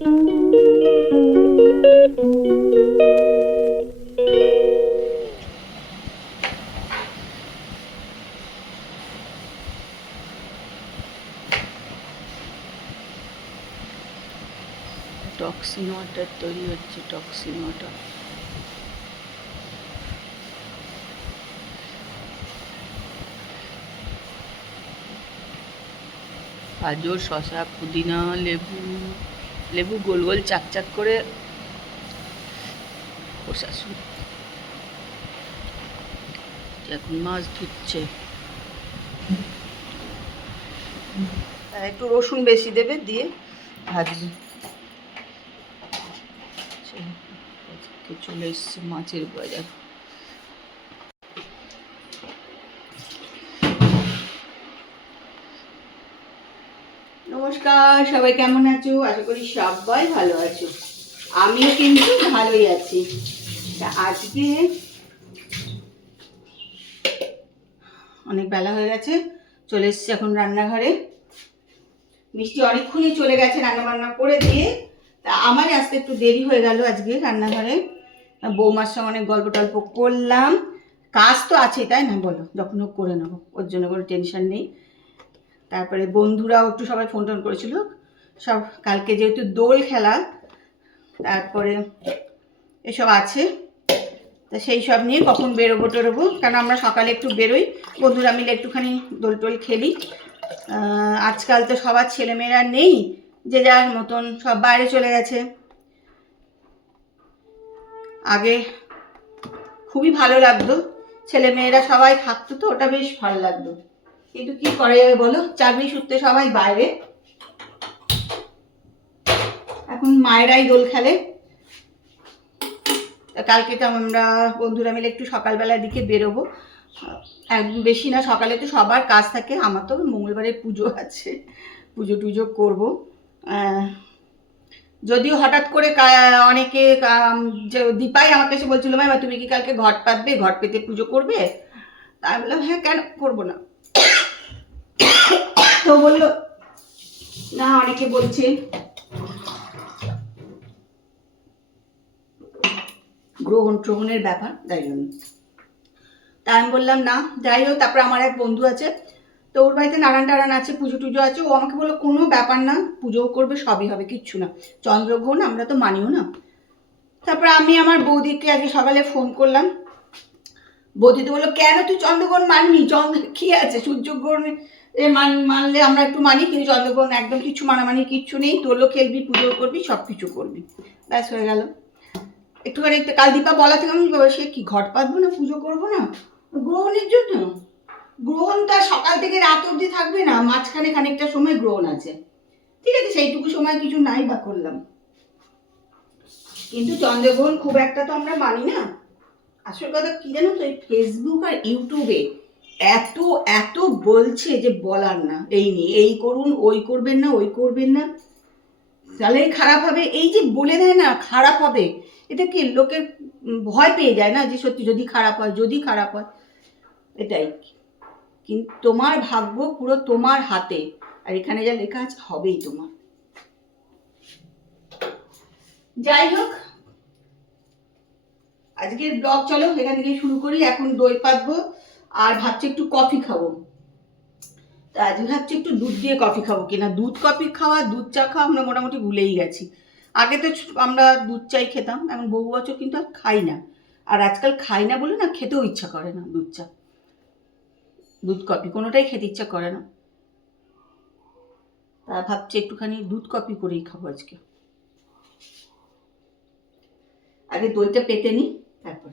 Toxin water তৈরি হচ্ছে, toxin water. গাজর, শসা, পুদিনা, লেবু লেবু গোল গোল চাক চাক করে খোসা শুরু। এখন মাছ ধুচ্ছে। একটু রসুন বেশি দেবে, দিয়ে ভাজবে। চলে এসছে মাছের বাজার। নমস্কার, সবাই কেমন আছো? আশা করি সবাই ভালো আছো। আমিও কিন্তু ভালোই আছি। আজকে অনেক বেলা হয়ে গেছে, চলে এসছি এখন রান্নাঘরে। মিষ্টি অনেকক্ষণই চলে গেছে রান্না বান্না করে দিয়ে। তা আমার আসতে একটু দেরি হয়ে গেল আজকে রান্নাঘরে। বৌমার সঙ্গে অনেক গল্প টল্প করলাম। কাজ তো আছে, তাই না বলো, যখন হোক করে নেবো, ওর জন্য কোনো টেনশন নেই। তারপরে বন্ধুরাও একটু সবাই ফোন টোন করেছিল সব, কালকে যেহেতু দোল খেলা, তারপরে এসব আছে, তা সেই সব নিয়ে কখন বেরোবো টেরোবো, কারণ আমরা সকালে একটু বেরোই, বন্ধুরা মিলে একটুখানি দোল টোল খেলি। আজকাল তো সবার ছেলেমেয়েরা নেই, যে যার মতন সব বাইরে চলে গেছে। আগে খুবই ভালো লাগতো, ছেলেমেয়েরা সবাই থাকতো, তো ওটা বেশ ভালো লাগতো। কিন্তু কি করা যাবে বলো, চাকরি সূত্রে সবাই বাইরে। এখন মায়েরাই দোল খেলে। কালকে তো আমরা বন্ধুরা মিলে একটু সকালবেলার দিকে বেরোবো, একদম বেশি না, সকালে তো সবার কাজ থাকে, আমার তো মঙ্গলবারে পুজো আছে, পুজো টুজো করবো। যদিও হঠাৎ করে অনেকে দীপাই আমাকে এসে বলছিল, মা তুমি কি কালকে ঘট পাতবে, ঘট পেতে পুজো করবে? তা আমি বললাম হ্যাঁ, কেন করবো না। তো বললো না, অনেকে বলছে গ্রহণ ট্রহণের ব্যাপার, তাই জন্য। তা আমি বললাম না, যাই হোক। তারপরে আমার এক বন্ধু আছে, তো ওর বাড়িতে নারায়ণ টারায়ণ আছে, পুজো টুজো আছে, ও আমাকে বললো কোনো ব্যাপার না, পুজোও করবে, সবই হবে, কিচ্ছু না, চন্দ্রগ্রহণ আমরা তো মানিও না। তারপরে আমি আমার বৌদিকে আজকে সকালে ফোন করলাম, বৌদি তো বললো কেন তুই চন্দ্রগ্রহণ মানবি, চন্দ্র কি আছে, সূর্যগ্রহণ মানলে আমরা একটু মানি, কিন্তু চন্দ্রগ্রহণ একদম কিছু মানামানি কিচ্ছু নেই, তোলও খেলবি, পুজো করবি, সব কিছু করবি, ব্যাস হয়ে গেল। একটুখানি কাল দীপা বলা থেকে আমি সে কি ঘট পাতবো না, পুজো করবো না, গ্রহণের জন্য। গ্রহণটা সকাল থেকে রাত অবধি থাকবে না, মাঝখানে খানিকটা সময় গ্রহণ আছে, ঠিক আছে, সেইটুকু সময় কিছু নাই বা করলাম, কিন্তু চন্দ্রগ্রহণ খুব একটা তো আমরা মানি না। আসল কথা কি জানো তো, এই ফেসবুক আর ইউটিউবে এত এত বলছে যে বলার না, এই নিয়ে এই করুন, ওই করবেন না, ওই করবেন না, তাহলে খারাপ হবে, এই যে বলে দেয় না খারাপ হবে, এটা কি লোকের ভয় পেয়ে যায় না, যে সত্যি যদি খারাপ হয়, যদি খারাপ হয়, এটাই। কিন্তু তোমার ভাগ্য পুরো তোমার হাতে, আর এখানে যা লেখা আছে হবেই তোমার। যাই হোক, আজকের ব্লগ চলো এখান থেকে শুরু করি। এখন দই পাতবো, আর ভাবছি একটু কফি খাবো। তা আজকে ভাবছি একটু দুধ দিয়ে কফি খাবো কিনা। দুধ কফি খাওয়া, দুধ চা খাওয়া আমরা মোটামুটি ভুলেই গেছি। আগে তো আমরা দুধ চাই খেতাম, এখন বহু বছর কিন্তু আর খাই না। আর আজকাল খাই না বলে না, খেতেও ইচ্ছা করে না, দুধ চা দুধ কফি কোনোটাই খেতে ইচ্ছা করে না। তা ভাবছি একটুখানি দুধ কফি করেই খাবো আজকে। আগে দইটা পেতে নিই, তারপর।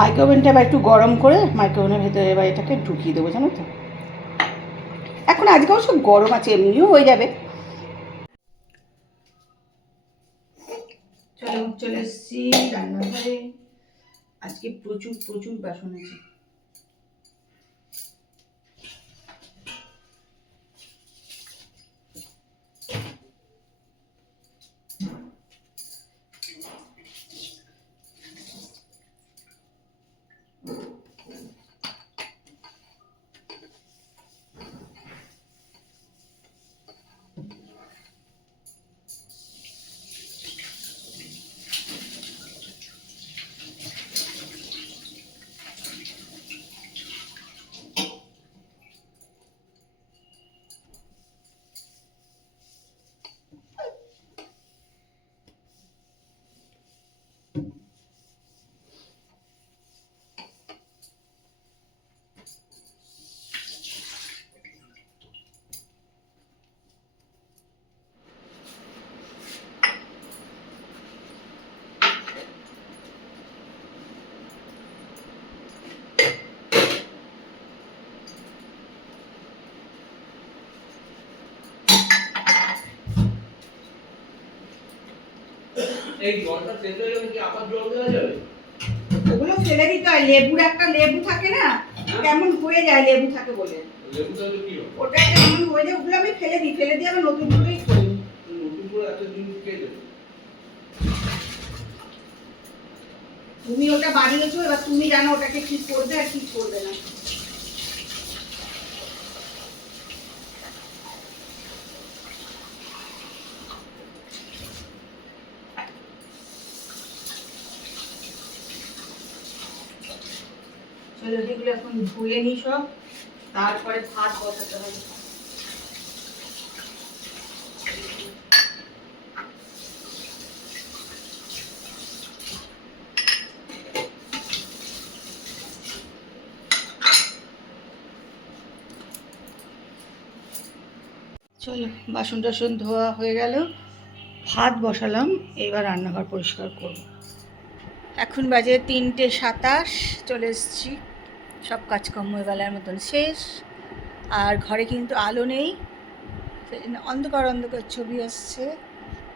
মাইক্রোওভেনটা এবার একটু গরম করে মাইক্রোওভেনের ভেতরে এবার এটাকে ঢুকিয়ে দেবো, জানো তো। এখন আজকে অবশ্য গরম আছে, এমনিও হয়ে যাবে। চলো চলে এসছি রান্নাঘরে। আজকে প্রচুর প্রচুর বাসন আছে। এই জলটা শেষ হয়ে গেলে কি আবার জল দেওয়া যাবে? ওগুলো ফেলে দিতে হয়। লেবুর একটা লেবু থাকে না, কেমন হয়ে যায় লেবু থাকে বলে। লেবু তাহলে কি হবে? ওটা কেমন হয়ে যায়, ওগুলো আমি ফেলে দিই, ফেলে দিয়ে আমি নতুন করেই করি। নতুন করে এত দিন খেয়ে দেবে। তুমি ওটা বানিয়েছো, এবার তুমি জানো ওটাকে কি করবে আর কি করবে না। চলো এগুলো এখন ধুয়ে নিই সব, তারপরে ভাত বসাতে হবে। চলো বাসন টাসন ধোয়া হয়ে গেল, ভাত বসালাম, এবার রান্নাঘর পরিষ্কার করব। এখন বাজে 3:27, চলে এসেছি, সব কাজকর্ম বেলার মতন শেষ। আর ঘরে কিন্তু আলো নেই, সেই জন্য অন্ধকার অন্ধকার ছবি আসছে,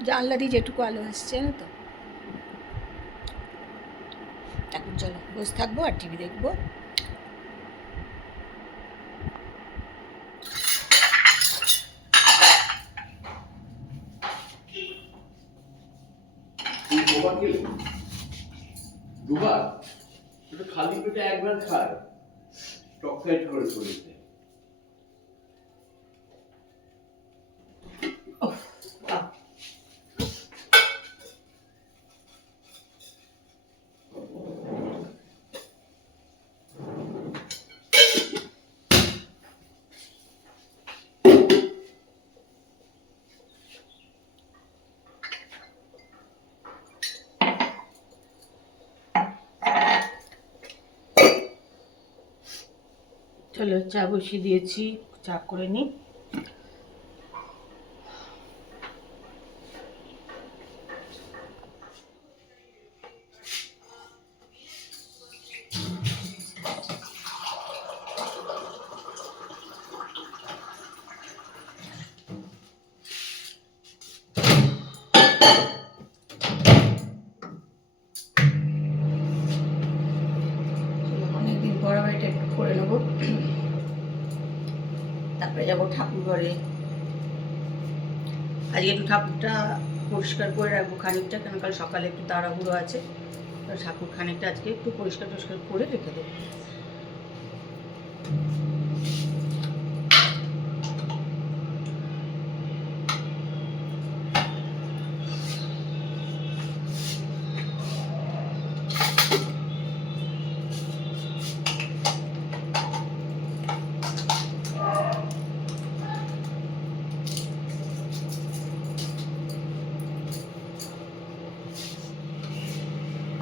জানলা দিয়ে যেটুকু আলো আসছে না তো। এখন চলো বসে থাকবো আর টিভি দেখবো। তুই দুবার খেলে? দুবার? এটা খালি পেটে একবার খায়, টক্সাইড করে শরীরে। চলো চা বসিয়ে দিয়েছি, চা করে নিই। অনেকদিন পর আবার এটা একটু করে নেবো, তারপরে যাবো ঠাকুর ঘরে। আজকে একটু ঠাকুরটা পরিষ্কার করে রাখবো খানিকটা, কেন কাল সকালে একটু তাড়াহুড়ো আছে, তো ঠাকুর খানিকটা আজকে একটু পরিষ্কার টরিষ্কার করে রেখে দেবো।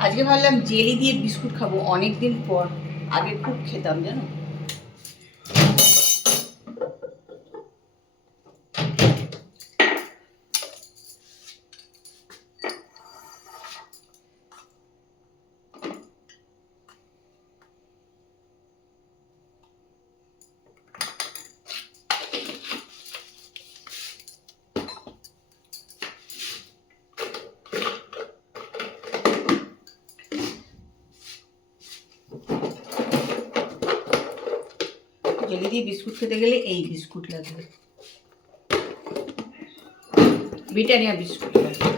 আজকে ভাবলাম জেলি দিয়ে বিস্কুট খাবো, অনেক দিন পর, আগে খুব খেতাম জানো। জেলি দিয়ে বিস্কুট খেতে গেলে এই বিস্কুট লাগবে, ব্রিটানিয়া বিস্কুট লাগবে।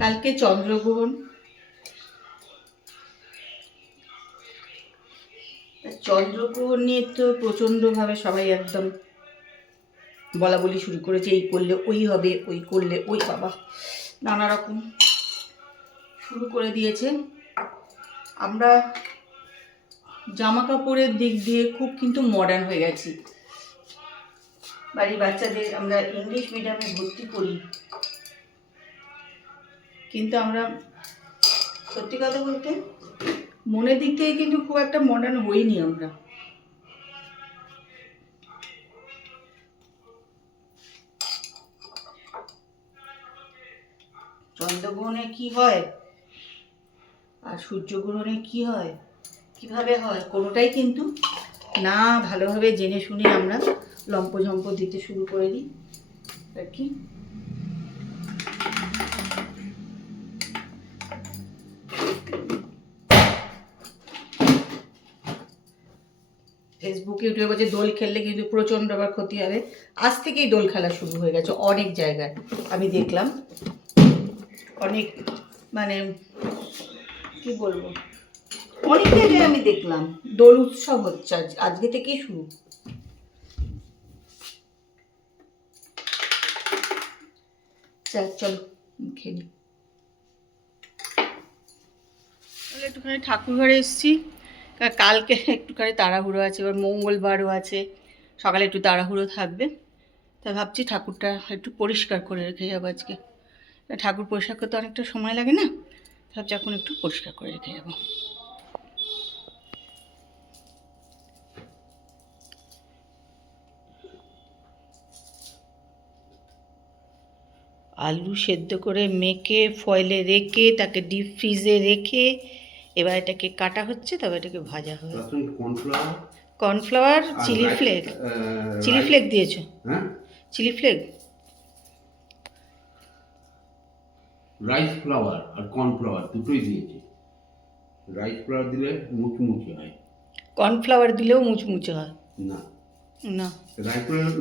কালকে চন্দ্রগ্রহণ, চন্দ্রগ্রহণ নিয়ে তো প্রচণ্ডভাবে সবাই একদম বলা বলি শুরু করেছে, এই করলে ওই হবে, ওই করলে ওই, বাবা নানা রকম শুরু করে দিয়েছে। আমরা জামা কাপড়ের দিক দিয়ে খুব কিন্তু মডার্ন হয়ে গেছি। বাড়ির বাচ্চাদের আমরা ইংলিশ মিডিয়ামে ভর্তি করি, কিন্তু আমরা সত্যি কথা বলতে মনের দিক থেকে কিন্তু খুব একটা মডার্ন হইনি আমরা। চন্দ্রগ্রহণে কি হয় আর সূর্যগ্রহণে কি হয়, কিভাবে হয়, কোনোটাই কিন্তু না ভালোভাবে জেনে শুনে আমরা লম্পঝম্প দিতে শুরু করে দিই আর কি। ফেসবুক ইউটিউবে যে দোল খেললে কিন্তু প্রচণ্ড আবার ক্ষতি হবে। আজ থেকেই দোল খেলা শুরু হয়ে গেছে অনেক জায়গায়, আমি দেখলাম অনেক, মানে কি বলবো, অনেক জায়গায় আমি দেখলাম দোল উৎসব হচ্ছে আজকে থেকেই শুরু। চলো খেলি। একটুখানি ঠাকুর ঘরে এসেছি, কালকে একটুখানি তাড়াহুড়ো আছে, এবার মঙ্গলবারও আছে, সকালে একটু তাড়াহুড়ো থাকবে, তাই ভাবছি ঠাকুরটা একটু পরিষ্কার করে রেখে যাবো আজকে। ঠাকুর পরিষ্কার করতে অনেকটা সময় লাগে না, ভাবছি এখন একটু পরিষ্কার করে রেখে যাবো। আলু সেদ্ধ করে মেখে ফয়েলে রেখে তাকে ডিপ ফ্রিজে রেখে এবার এটাকে কাটা হচ্ছে, তবে এটাকে ভাজা হবে। কর্নফ্লাওয়ার, চিলি ফ্লেক, চিলি ফ্লেক দিয়েছো? হ্যাঁ, চিলি ফ্লেক, রাইস ফ্লাওয়ার আর কর্নফ্লাওয়ার দুটোই দিয়েছি। রাইস ফ্লাওয়ার দিলে মুচমুচে হয়, কর্নফ্লাওয়ার দিলেও মুচমুচে হয় না? না, রাইস ফ্লাওয়ার,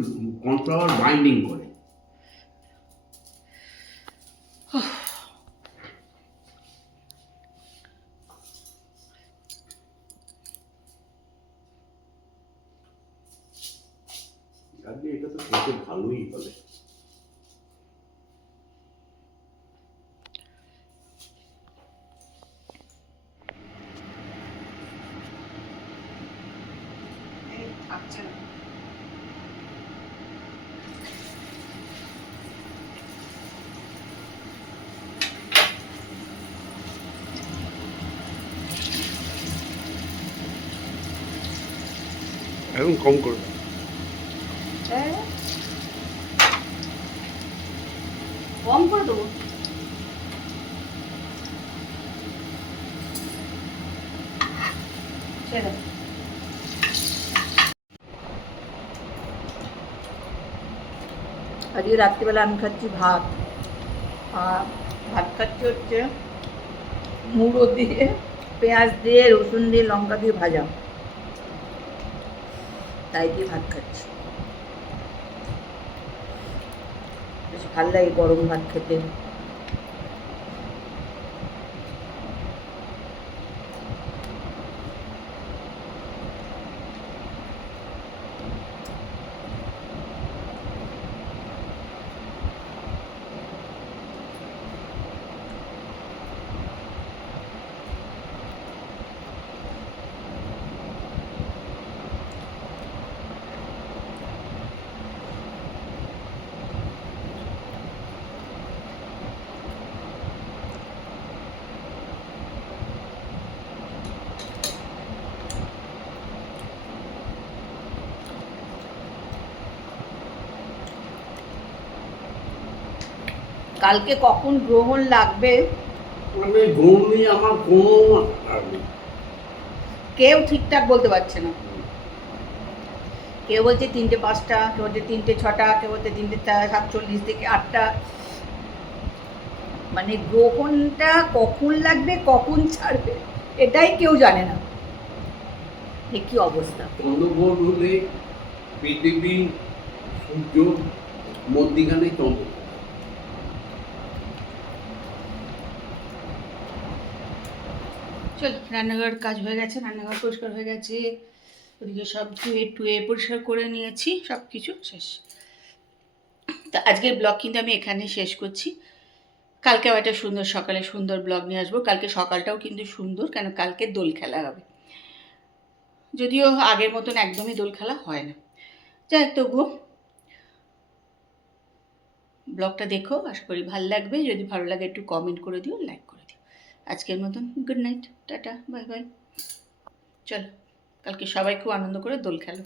কর্নফ্লাওয়ার বাইন্ডিং করে। এটা তো খেতে ভালোই হবে। এখন কম করবে, কম করে দেবো। আজকে রাত্রিবেলা আমি খাচ্ছি ভাত, আর ভাত খাচ্ছি হচ্ছে মুড়ো দিয়ে, পেঁয়াজ দিয়ে, রসুন দিয়ে, লঙ্কা দিয়ে ভাজা, তাই দিয়ে ভাত খাচ্ছি। বেশ ভালো লাগে গরম ভাত খেতে। কালকে কখন গ্রহণ লাগবে মানে গ্রহণ নিয়ে আমার কোনো কেউ ঠিকঠাক বলতে পারছে না। কেউ বলছে 3টে 5টা, কেউ বলছে 3টে 6টা, কেউ বলছে 3টে 47 থেকে 8টা, মানে গ্রহণটা কখন লাগবে কখন ছাড়বে এটাই কেউ জানে না। এ কি অবস্থা! চন্দ্রগ্রহণ হলে পৃথিবী সূর্য মধ্যিখানে চন্দ্র। চল, রান্নাঘর কাজ হয়ে গেছে, রান্নাঘর পরিষ্কার হয়ে গেছে, ওদিকে সব ধুয়ে টুয়ে পরিষ্কার করে নিয়েছি, সব কিছু শেষ। তো আজকের ব্লগ কিন্তু আমি এখানে শেষ করছি। কালকেও একটা সুন্দর সকালে সুন্দর ব্লগ নিয়ে আসবো। কালকে সকালটাও কিন্তু সুন্দর, কেন কালকে দোল খেলা হবে, যদিও আগের মতন একদমই দোল খেলা হয় না। যাই তবুও ব্লগটা দেখো, আশা করি ভালো লাগবে। যদি ভালো লাগে একটু কমেন্ট করে দিও, লাইক করে দিও। আজকের মতন good night, tata, bye bye. চলো, কালকে সবাই খুব আনন্দ করে দোল খেলো।